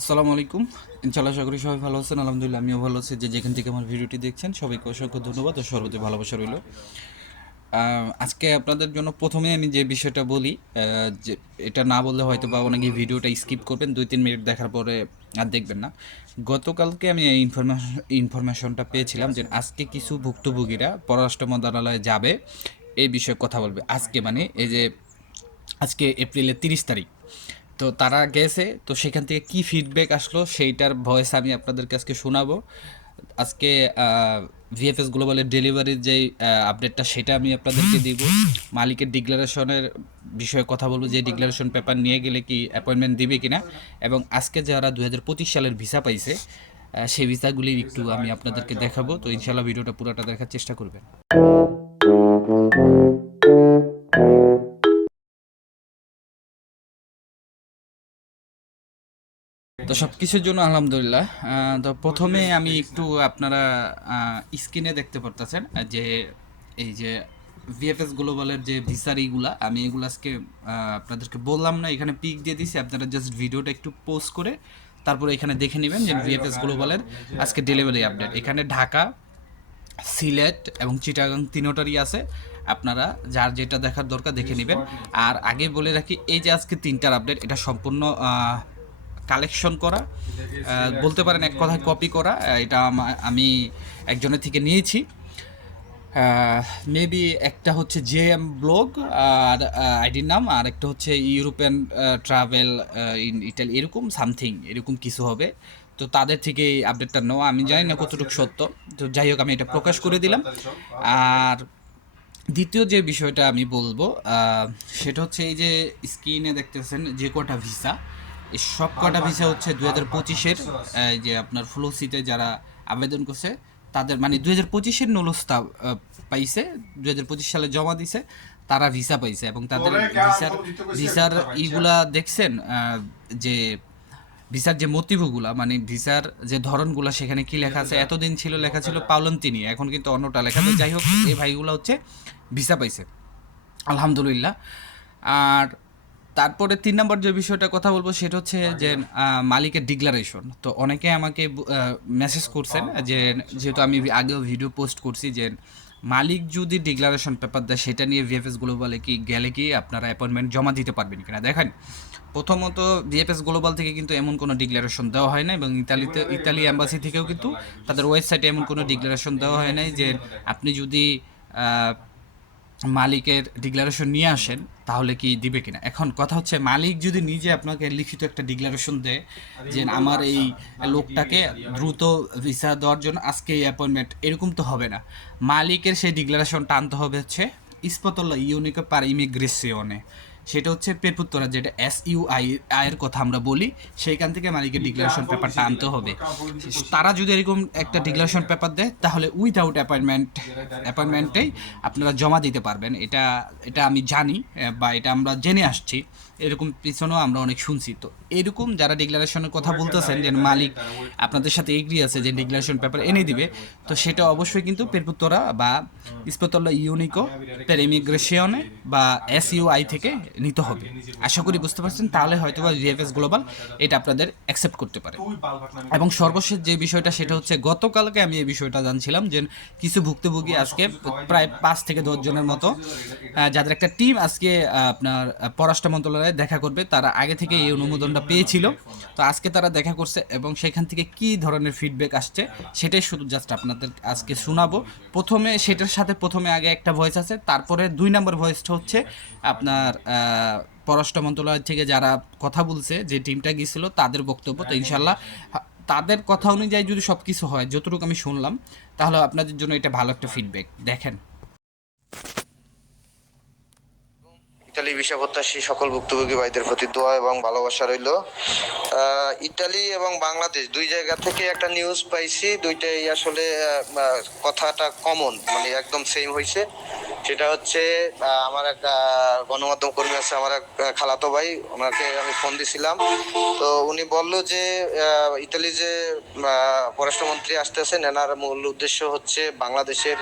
আসসালামু আলাইকুম। ইনশাআল্লাহ আশা করি সবাই ভালো আছেন। আলহামদুলিল্লাহ আমিও ভালো আছি। যে যেখান থেকে আমার ভিডিওটি দেখছেন সবাইকে অসংখ্য ধন্যবাদ ও সর্বতি ভালোবাসা রইল। আজকে আপনাদের জন্য প্রথমে আমি যে বিষয়টা বলি, যে এটা না বললে হয়তো বা অনেকে ভিডিওটা স্কিপ করবেন, 2-3 মিনিট দেখার পরে আর দেখবেন না। গতকালকে আমি এই ইনফরমেশনটা পেয়েছিলাম যে আজকে কিছু ভুক্তভোগীরা পররাষ্ট্র মন্ত্রণালয়ে যাবে, এই বিষয়ে কথা বলবে আজকে, মানে এই যে আজকে এপ্রিলের 30 তারিখ। তো তারা গেছে, তো সেখান থেকে কি ফিডব্যাক আসলো সেইটার ভয়েস আমি আপনাদেরকে আজকে শোনাবো। আজকে ভিএফএস গ্লোবালের ডেলিভারির যেই আপডেটটা সেটা আমি আপনাদেরকে দিব। মালিকের ডিক্লারেশনের বিষয়ে কথা বলবো, যে ডিক্লারেশন পেপার নিয়ে গেলে কি অ্যাপয়েন্টমেন্ট দিবে কিনা, এবং আজকে যারা 2025 সালের ভিসা পাইছে সেই ভিসাগুলির একটু আমি আপনাদেরকে দেখাবো। তো ইনশাল্লাহ ভিডিওটা পুরোটা দেখার চেষ্টা করবেন। তো সব কিছুর জন্য আলহামদুলিল্লাহ। তো প্রথমে আমি একটু আপনারা স্ক্রিনে দেখতে পারতেছেন যে এই যে ভিএফএস গ্লোবালের যে ভিসারিগুলা, আমি এগুলো আজকে আপনাদেরকে বললাম না, এখানে পিক দিয়ে দিছি। আপনারা জাস্ট ভিডিওটা একটু পোস্ট করে তারপরে এখানে দেখে নেবেন যে ভিএফএস গ্লোবালের আজকে ডেলিভারি আপডেট। এখানে ঢাকা, সিলেট এবং চিটাগাং তিনোটারই আছে। আপনারা যার যেটা দেখার দরকার দেখে নেবেন। আর আগে বলে রাখি, এই যে আজকে তিনটার আপডেট, এটা সম্পূর্ণ কালেকশন করা, বলতে পারেন এক কথায় কপি করা। এটা আমি একজনের থেকে নিয়েছি। মেবি একটা হচ্ছে জে এম ব্লগ আর আইডির নাম, আর একটা হচ্ছে ইউরোপিয়ান ট্রাভেল ইন ইটালি, এরকম সামথিং এরকম কিছু হবে। তো তাদের থেকে এই আপডেটটা নেওয়া, আমি জানি না কতটুকু সত্য। তো যাই হোক, আমি এটা প্রকাশ করে দিলাম। আর দ্বিতীয় যে বিষয়টা আমি বলবো, সেটা হচ্ছে এই যে স্ক্রিনে দেখতেছেন যে কটা ভিসা, এই সব কটা ভিসা হচ্ছে 2025-এর, যে আপনার ফ্লোসিতে যারা আবেদন করছে তাদের, মানে 2025-এর নুলস্তা পাইছে, 2025 সালে জমা দিছে, তারা ভিসা পাইছে। এবং তাদের ভিসার ভিসার ইগুলা দেখছেন, যে ভিসার যে মোটিভগুলা, মানে ভিসার যে ধরনগুলা, সেখানে কি লেখা আছে, এতদিন ছিল লেখা ছিল পাওলন্তিনি, এখন কিন্তু অন্যটা লেখা আছে। যাই হোক, এই ভাইগুলো হচ্ছে ভিসা পাইছে আলহামদুলিল্লাহ। আর তারপরে 3 নম্বর যে বিষয়টা কথা বলবো সেটা হচ্ছে যে মালিকের ডিক্লারেশন। তো অনেকে আমাকে মেসেজ করছেন, যে যেহেতু আমি আগেও ভিডিও পোস্ট করছি, যে মালিক যদি ডিক্লারেশন পেপার দেয় সেটা নিয়ে ভিএফএস গ্লোবালে কি গেলে কি আপনারা অ্যাপয়েন্টমেন্ট জমা দিতে পারবেন কিনা। দেখেন, প্রথমত ভিএফএস গ্লোবাল থেকে কিন্তু এমন কোনো ডিক্লারেশন দেওয়া হয় না, এবং ইতালি অ্যাম্বাসি থেকেও কিন্তু তাদের ওয়েবসাইটে এমন কোনো ডিক্লারেশন দেওয়া হয় নাই যে আপনি যদি মালিকের ডিক্লারেশন নিয়ে আসেন তাহলে কি দিবে কিনা। এখন কথা হচ্ছে, মালিক যদি নিজে আপনাকে লিখিত একটা ডিক্লারেশন দেয় যে আমার এই লোকটাকে দ্রুত ভিসা দেওয়ার জন্য আজকে এই অ্যাপয়েন্টমেন্ট, এরকম তো হবে না। মালিকের সেই ডিক্লারেশনটা আনতে হবে হচ্ছে ইস্পতল্লা ইউনিকো পার ইমিগ্রেশনে, সেটা হচ্ছে পেরপুত্তরা, যেটা SUI এর কথা আমরা বলি, সেইখান থেকে মালিকের ডিক্লারেশন পেপারটা আনতে হবে। তারা যদি এরকম একটা ডিক্লারেশন পেপার দেয় তাহলে উইথাউট অ্যাপয়েন্টমেন্টেই আপনারা জমা দিতে পারবেন। এটা এটা আমি জানি, বা এটা আমরা জেনে আসছি, এরকম পিছনেও আমরা অনেক শুনছি। তো এরকম যারা ডিক্লারেশনের কথা বলতেছেন যে মালিক আপনাদের সাথে এগ্রি আছে যে ডিক্লারেশন পেপার এনে দিবে, তো সেটা অবশ্যই কিন্তু পেরপুত্তরা বা ইস্পতল্লা ইউনিকো পের ইমিগ্রেশনে বা SUI থেকে নিতে হবে। আশা করি বুঝতে পারছেন, তাহলে হয়তো বা ভিএফএস গ্লোবাল এটা আপনাদের অ্যাকসেপ্ট করতে পারে। এবং সর্বশেষ যে বিষয়টা সেটা হচ্ছে, গতকালকে আমি এই বিষয়টা জানছিলাম যে কিছু ভুক্তভোগী আজকে প্রায় 5 থেকে 10 জনের মতো, যাদের একটা টিম আজকে আপনার পররাষ্ট্র মন্ত্রণালয়ে দেখা করবে, তারা আগে থেকে এই অনুমোদনটা পেয়েছিল। তো আজকে তারা দেখা করছে, এবং সেখান থেকে কি ধরনের ফিডব্যাক আসছে সেটাই শুধু জাস্ট আপনাদের আজকে শোনাবো। প্রথমে সেটার সাথে প্রথমে আগে একটা ভয়েস আছে, তারপরে 2 নম্বর ভয়েসটা হচ্ছে আপনার পররাষ্ট্র মন্ত্রণালয় থেকে যারা কথা বলছে, যে টিমটা গিয়েছিল তাদের বক্তব্য। তো ইনশাল্লাহ তাদের কথা অনুযায়ী যদি সব কিছু হয়, যতটুকু আমি শুনলাম, তাহলে আপনাদের জন্য এটা ভালো একটা ফিডব্যাক। দেখেন, ইতালি ভিসা প্রত্যাশী সকল ভুক্তভোগী ভাইদের প্রতি দোয়া এবং ভালোবাসা রইল। ইতালি এবং বাংলাদেশ দুই জায়গা থেকে একটা নিউজ পাইছি, দুইটাই আসলে কথাটা কমন, মানে একদম সেম হয়েছে। সেটা হচ্ছে আমার এক গণমাধ্যম কর্মী আছে, আমার এক খালাতো ভাই, ওনাকে আমি ফোন দিছিলাম। তো উনি বললো যে ইতালি যে পররাষ্ট্রমন্ত্রী আসতেছেন, এনার মূল উদ্দেশ্য হচ্ছে বাংলাদেশের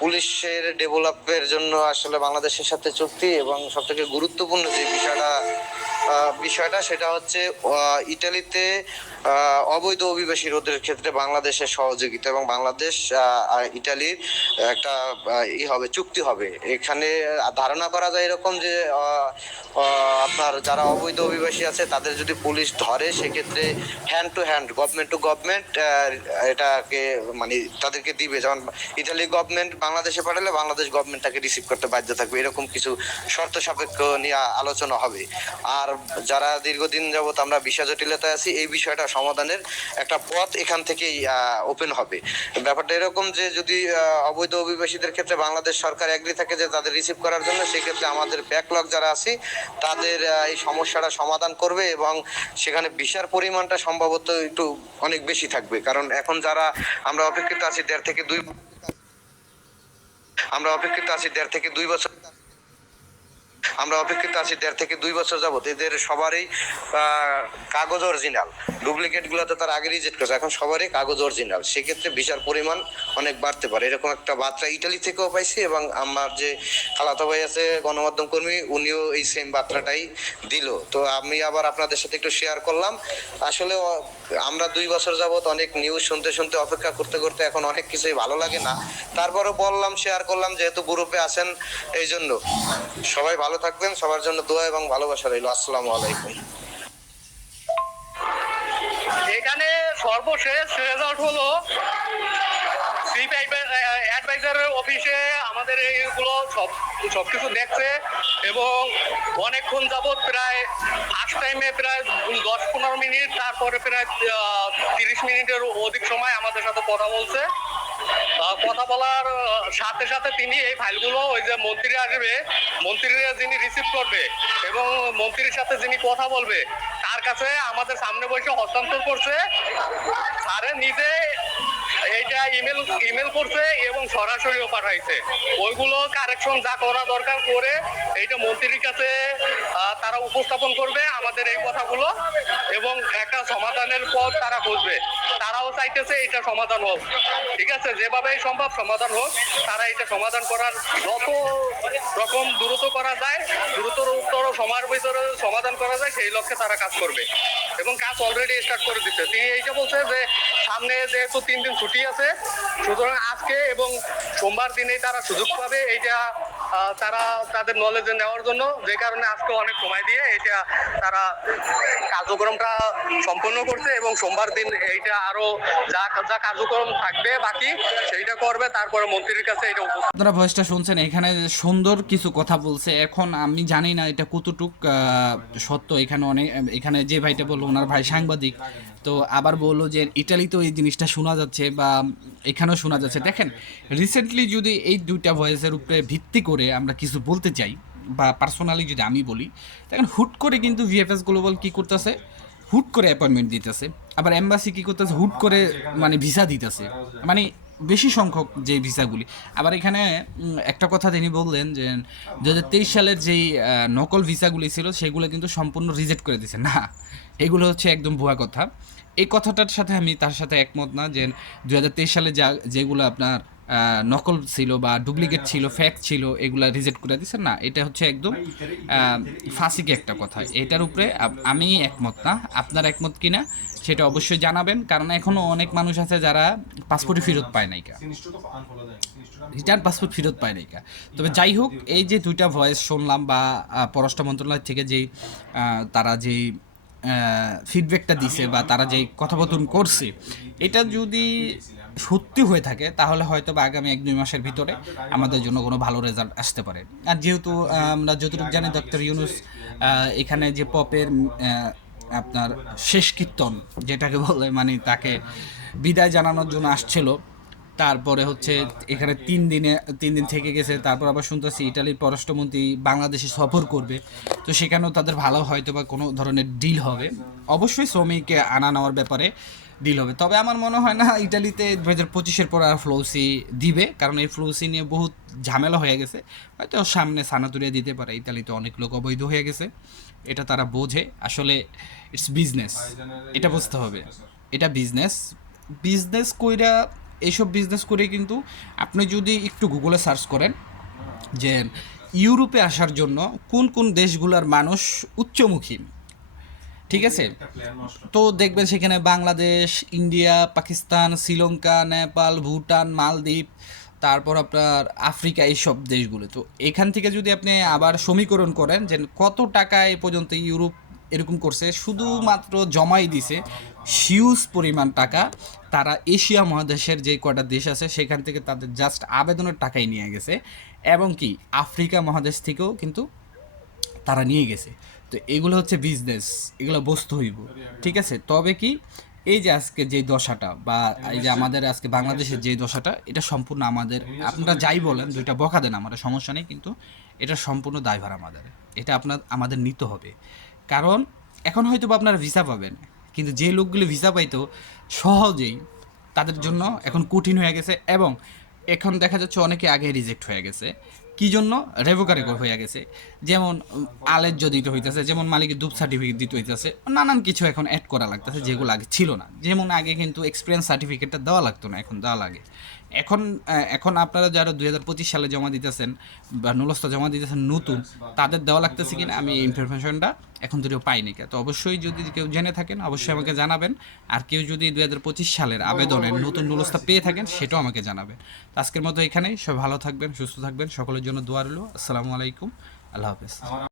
পুলিশের ডেভেলপের জন্য আসলে বাংলাদেশের সাথে চুক্তি, এবং সব থেকে গুরুত্বপূর্ণ যে বিষয়টা বিষয়টা, সেটা হচ্ছে ইটালিতে অবৈধ অভিবাসী রোধের ক্ষেত্রে বাংলাদেশের সহযোগিতা এবং বাংলাদেশ আর ইটালির একটা হবে, চুক্তি হবে। এখানে ধারণা করা যায় এরকম যে আপনার যারা অবৈধ অভিবাসী আছে তাদের যদি পুলিশ ধরে, সেক্ষেত্রে hand to hand, government to government এটাকে মানে তাদেরকে দিবে। যেমন ইটালি গভর্নমেন্ট বাংলাদেশে পাঠালে বাংলাদেশ গভর্নমেন্ট তাকে রিসিভ করতে বাধ্য থাকবে, এরকম কিছু শর্ত সাপেক্ষ নিয়ে আলোচনা হবে। আর যারা দীর্ঘদিন যাবত আমরা ভিসা জটিলতায় আছি, এই বিষয়টা সমাধানের একটা পথ এখান থেকেই ওপেন হবে। ব্যাপারটা এরকম যে যদি অবৈধ অভিবাসীদের ক্ষেত্রে বাংলাদেশ সরকার এগ্রি থাকে যে তাদের রিসিভ করার জন্য, সেক্ষেত্রে আমাদের ব্যাকলগ যারা আছি তাদের এই সমস্যাটা সমাধান করবে এবং সেখানে ভিসার পরিমাণটা সম্ভবত একটু অনেক বেশি থাকবে। কারণ এখন যারা আমরা অপেক্ষিত আছি দেড় থেকে দুই বছর যাবত, এদের সবারই কাগজ অরিজিনাল, ডুপ্লিকেট গুলো তো তার আগে রিজেক্ট করেছে, এখন সবারই কাগজ অরিজিনাল। সেক্ষেত্রে ভিসার পরিমাণ অনেক বাড়তে পারে, এরকম একটা বার্তা ইটালি থেকেও পাইছি। এবং আমার যে খালাতো ভাই আছে গণমাধ্যম কর্মী, উনিও এই সেম বার্তাটাই দিল। তো আমি আবার আপনাদের সাথে একটু শেয়ার করলাম। আসলে আমরা 2 বছর যাবত অনেক নিউজ শুনতে শুনতে, অপেক্ষা করতে করতে এখন অনেক কিছুই ভালো লাগে না। তারপরে বললাম, শেয়ার করলাম, যেহেতু গ্রুপে আছেন এই জন্য। সবাই ভালো থাকবেন, সবার জন্য দোয়া এবং ভালোবাসা রইল। আসসালামু আলাইকুম। এখানে সর্বশেষ রেজাল্ট হলো চিফ অ্যাডভাইজারের অফিসে আমাদের এইগুলো সবকিছু দেখছে এবং অনেকক্ষণ যাবৎ প্রায় ফার্স্ট টাইমে প্রায় 10-15 মিনিট, তারপরে প্রায় 30 মিনিটের অধিক সময় আমাদের সাথে কথা বলছে। কথা বলার সাথে সাথে তিনি এই ফাইলগুলো, ওই যে মন্ত্রী আসবে, মন্ত্রীরা যিনি রিসিভ করবে এবং মন্ত্রীর সাথে যিনি কথা বলবে তার কাছে আমাদের সামনে বসে হস্তান্তর করছে। স্যারে নিজে এইটা ইমেল করছে এবং সরাসরিও পাঠাইছে। ওইগুলো কারেকশন যা করা দরকার করে এইটা মন্ত্রীর কাছে তারা উপস্থাপন করবে আমাদের এই কথাগুলো এবং একটা সমাধানের পথ তারা খুঁজবে। তারাও চাইতেছে এটা সমাধান হোক, ঠিক আছে, যেভাবেই সম্ভব সমাধান হোক। তারা এটা সমাধান করার যত রকম দ্রুত করা যায়, দ্রুততর সময়ের ভিতরে সমাধান করা যায়, সেই লক্ষ্যে তারা কাজ করবে এবং কাজ অলরেডি স্টার্ট করে দিচ্ছে। তিনি এইটা বলছে যে সামনে যেহেতু 3 দিন ছুটি আছে, সুতরাং আজকে এবং সোমবার দিনেই তারা সুযোগ পাবে এইটা তারা তাদের নলেজে নেওয়ার জন্য, যে কারণে আজকে অনেক সময় দিয়ে এটা তারা কার্যক্রমটা সম্পন্ন করছে এবং সোমবার দিন এইটা আরো যা যা কার্যক্রম থাকবে বাকি সেইটা করবে। তারপরে মন্ত্রীর কাছে এটা আপনারা ভয়েসটা শুনছেন, এখানে সুন্দর কিছু কথা বলছে। এখন আমি জানি না এটা কতটুক সত্য। এখানে যে ভাইটা বললো ওনার ভাই সাংবাদিক, তো আবার বললো যে ইটালিতেও এই জিনিসটা শোনা যাচ্ছে বা এখানেও শোনা যাচ্ছে। দেখেন, রিসেন্টলি যদি এই 2টা ভয়েসের উপরে ভিত্তি করে আমরা কিছু বলতে চাই বা পার্সোনালি যদি আমি বলি, দেখেন হুট করে কিন্তু ভিএফএস গ্লোবাল কী করতেছে, হুট করে অ্যাপয়েন্টমেন্ট দিতেছে। আবার এম্বাসি কী করতেছে, হুট করে মানে ভিসা দিতেছে, মানে বেশি সংখ্যক যে ভিসাগুলি। আবার এখানে একটা কথা তিনি বললেন যে 2023 সালের যেই নকল ভিসাগুলি ছিল সেগুলো কিন্তু সম্পূর্ণ রিজেক্ট করে দিয়েছে। না, এগুলো হচ্ছে একদম ভুয়া কথা। এই কথাটার সাথে আমি তার সাথে একমত না যে 2023 সালে যেগুলো আপনার নকল ছিল বা ডুপ্লিকেট ছিল, ফ্যাক ছিল, এগুলা রিজেক্ট করে দিচ্ছে। না, এটা হচ্ছে একদম ফাঁসিকে একটা কথা। এটার উপরে আমি একমত না। আপনার একমত কিনা সেটা অবশ্যই জানাবেন, কারণ এখনও অনেক মানুষ আছে যারা পাসপোর্টই ফেরত পায় নাইকা, রিটার্ন পাসপোর্ট ফেরত পায় নাইকা। তবে যাই হোক, এই যে 2টা ভয়েস শুনলাম বা পররাষ্ট্র মন্ত্রণালয় থেকে যেই তারা যেই ফিডব্যাকটা দিছে বা তারা যেই কথোপকথন করছে, এটা যদি সত্যি হয়ে থাকে তাহলে হয়তো বা আগামী 1-2 মাসের ভিতরে আমাদের জন্য কোনো ভালো রেজাল্ট আসতে পারে। আর যেহেতু আমরা যতটুকু জানি ডক্টর ইউনূস এখানে যে পপের আপনার শেষ কীর্তন যেটাকে বলে, মানে তাকে বিদায় জানানোর জন্য আসছিল। তারপরে হচ্ছে এখানে 3 দিন থেকে গেছে। তারপর আবার শুনতেছি ইটালির পররাষ্ট্রমন্ত্রী বাংলাদেশে সফর করবে, তো সেখানেও তাদের ভালো হয়তো বা কোনো ধরনের ডিল হবে। অবশ্যই শ্রমিককে আনা নেওয়ার ব্যাপারে ডিল হবে। তবে আমার মনে হয় না ইটালিতে 2025-এর পর আর ফ্লোসি দিবে, কারণ এই ফ্লোসি নিয়ে বহুত ঝামেলা হয়ে গেছে। হয়তো সামনে সানাতুরিয়া দিতে পারে। ইটালিতে অনেক লোক অবৈধ হয়ে গেছে, এটা তারা বোঝে। আসলে ইটস বিজনেস, এটা বুঝতে হবে। এটা বিজনেস কইরা, এইসব বিজনেস করে কিন্তু আপনি যদি একটু গুগলে সার্চ করেন যে ইউরোপে আসার জন্য কোন কোন দেশগুলোর মানুষ উচ্চমুখী, ঠিক আছে। তো দেখবেন সেখানে বাংলাদেশ, ইন্ডিয়া, পাকিস্তান, শ্রীলঙ্কা, নেপাল, ভুটান, মালদ্বীপ, তারপর আপনার আফ্রিকা, এইসব দেশগুলো। তো এখান থেকে যদি আপনি আবার সমীকরণ করেন যে কত টাকা এ পর্যন্ত ইউরোপ এরকম করছে, শুধুমাত্র জমাই দিছে হিউজ পরিমাণ টাকা। তারা এশিয়া মহাদেশের যে কটা দেশ আছে সেখান থেকে তাদের জাস্ট আবেদনের টাকাই নিয়ে গেছে, এবং কি আফ্রিকা মহাদেশ থেকেও কিন্তু তারা নিয়ে গেছে। তো এগুলো হচ্ছে বিজনেস, এগুলো বস্তু হইব, ঠিক আছে। তবে কি এই যে আজকে যে দশাটা, বা এই যে আমাদের আজকে বাংলাদেশের যে দশাটা, এটা সম্পূর্ণ আমাদের। আপনারা যাই বলেন, দুইটা বকা দেন, আমার সমস্যা নেই, কিন্তু এটা সম্পূর্ণ দায়ভার আমাদের। এটা আমাদের নিতে হবে। কারণ এখন হয়তো বা আপনারা ভিসা পাবেন, কিন্তু যে লোকগুলো ভিসা পাইতো সহজেই, তাদের জন্য এখন কঠিন হয়ে গেছে। এবং এখন দেখা যাচ্ছে অনেকে আগে রিজেক্ট হয়ে গেছে, কি জন্য? রেভোকারি হয়ে গেছে। যেমন আলেজ্য দিতে হইতেছে, যেমন মালিকের ডুব সার্টিফিকেট দিতে হইতেছে, নানান কিছু এখন অ্যাড করা লাগতেছে যেগুলো আগে ছিল না। যেমন আগে কিন্তু এক্সপিরিয়েন্স সার্টিফিকেটটা দেওয়া লাগতো না, এখন দেওয়া লাগে। এখন আপনারা যারা 2025 সালে জমা দিতেছেন বা নুলস্থা জমা দিতেছেন নতুন, তাদের দেওয়া লাগতেছে কিনা আমি এই ইনফরমেশনটা এখন যদিও পাইনি। তো অবশ্যই যদি কেউ জেনে থাকেন অবশ্যই আমাকে জানাবেন। আর কেউ যদি 2025 সালের আবেদনের নতুন নুলস্থা পেয়ে থাকেন সেটাও আমাকে জানাবেন। আজকের মতো এখানেই, সব ভালো থাকবেন, সুস্থ থাকবেন, সকলের জন্য দোয়া রইল। আসসালামু আলাইকুম, আল্লাহ হাফেজ।